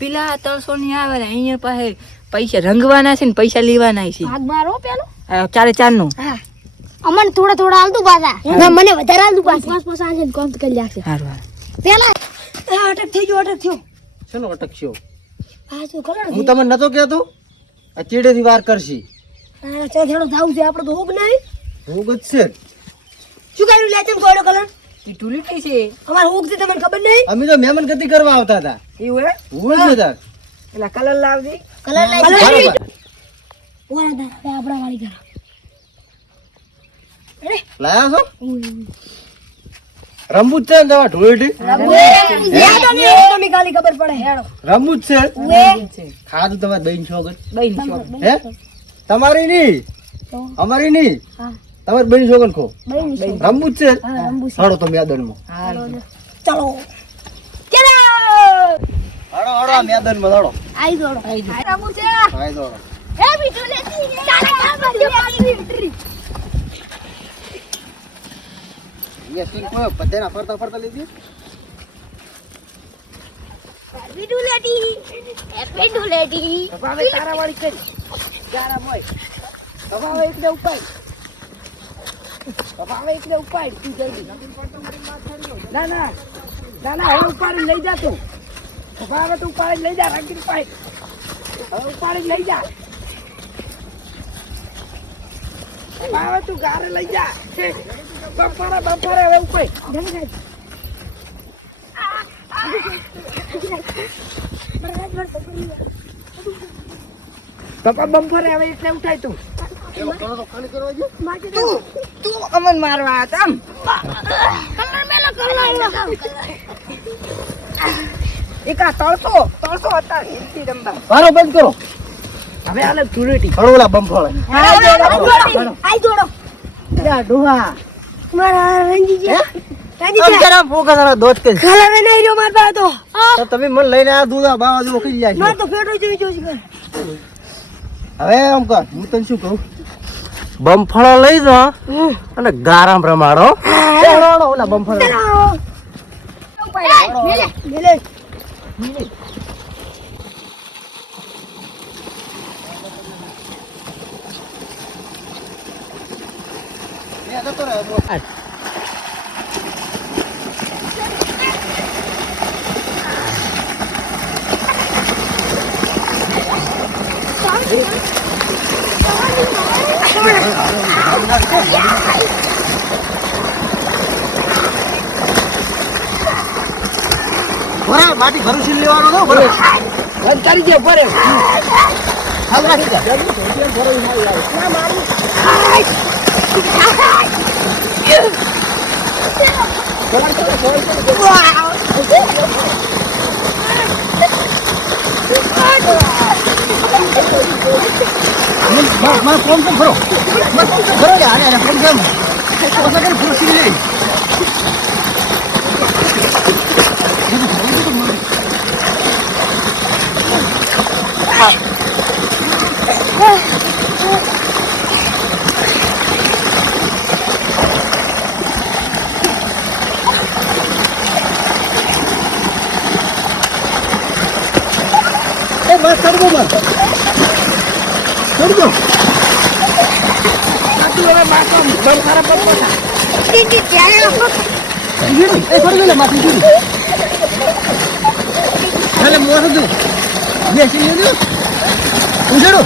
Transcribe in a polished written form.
પેલા 300 ની આવે ને અહીંયા પાસે પૈસા રંગવાના છે ને પૈસા લેવાના છે. ભાગ મારો પેલો 4 નું. હા અમન થોડા આલતું પાછા ના મને વધારે આલતું પાછા 5 આલે કોમ કરી લાગશે. હારું પેલા અટક થઈ ગયો શેનો અટકશો? આ શું કલર હું તમને નતો કહેતો આ ચીડેથી વાર કરશી. આ ચા થોડો થાવ છે આપણે તો હોગ નહીં ભોગ જ છે. શું કર્યું લે તેમ કોડો કલર ઈ ટુલીટી છે અમાર હોગ છે તમને ખબર નહીં અમે તો મહેમાન ગતિ કરવા આવતા હતા. એવું હે હું જ હતા. પેલા કલર લાવજે. કલર લઈ બરાબર. ઓરા દા આપડા વાળી કર અરે લાયા છો? રમવું જ છે ને દવા ઢોળીટી? યાદ નહીં તમે કાલી ખબર પડે હેડો રમવું જ છે. છે ખાધું તમારે બેન છો ગત? બઈન છો. હે તમારી નહીં અમારી નહીં તમારે બેન છો ખો બઈ રમવું જ છે. હા રંબુ હાડો તમે મેદાનમાં. હારું. ચલો ચલો હાડો હાડો આ મેદાનમાં હાડો. આઈ દોડો રંબુ છે હાય દોડો. એ બીટુ લેતી ચાલે કામ કરી ये तीन को पतेना फरता लीजिए. બીટુ લેતી એ બીટુ લેતી હવે તારા વાળી કરી. તારા મોય. હવે એકને ઉપાડ. હવે એકને ઉપાડ તું જલ્દી. ના હવે ઉપાડી લઈ જા તું. હવે તું ઉપાડી લઈ જા રાગી ઉપાડ. હવે ઉપાડી લઈ જા. હવે તું ગારે લઈ જા. બપોરે હવે ઉપાડ. પપ્પા બમ્પરે હવે એટલે ઉઠાય તું. ખાલી કરવા જો. તું અમન મારવા હતા આમ. કલર મેલો કલર એક આ 300 હતા હિન્દી રમવા. મારો બંધ કરો. હવે આલે ધૂળેટી. હળવલા બંફોળે. આઈ દોડો ડોહા મારા રંજીજી આમ રંજીજી જરા ફોકા જરા દોત કે. કલર નહીં રહ્યો માર પાસે તો તો તમે મને લઈને આ દૂધ આ બાવા જેવો કરી જાય. માર તો ફેટો જોઈ જોઈ કર હવે આમ કર હું તને શું કહું બંફળો લઈ જો અને ગારામ રમાડો. હળવળો ઓલા બંફળો. મેલે મેલે બરાબર માટી ભરૂસી લેવાનો તો બરાબર. બંધ કરી દે ભરે. હાલ રાખી જા. મને ફોન તો ભરો. ભરો લે આને ફોન કેમ ઓછા કરી ભરૂસી લે. બસ ચડજો બસ ચડજો. તું હવે માથો બંધ ખરાબ પપ્પા. ટીટી ચાલે એ થોડી લે માટી જોડી. એટલે મોર દઉં બેસી લે દઉં ઉજડો.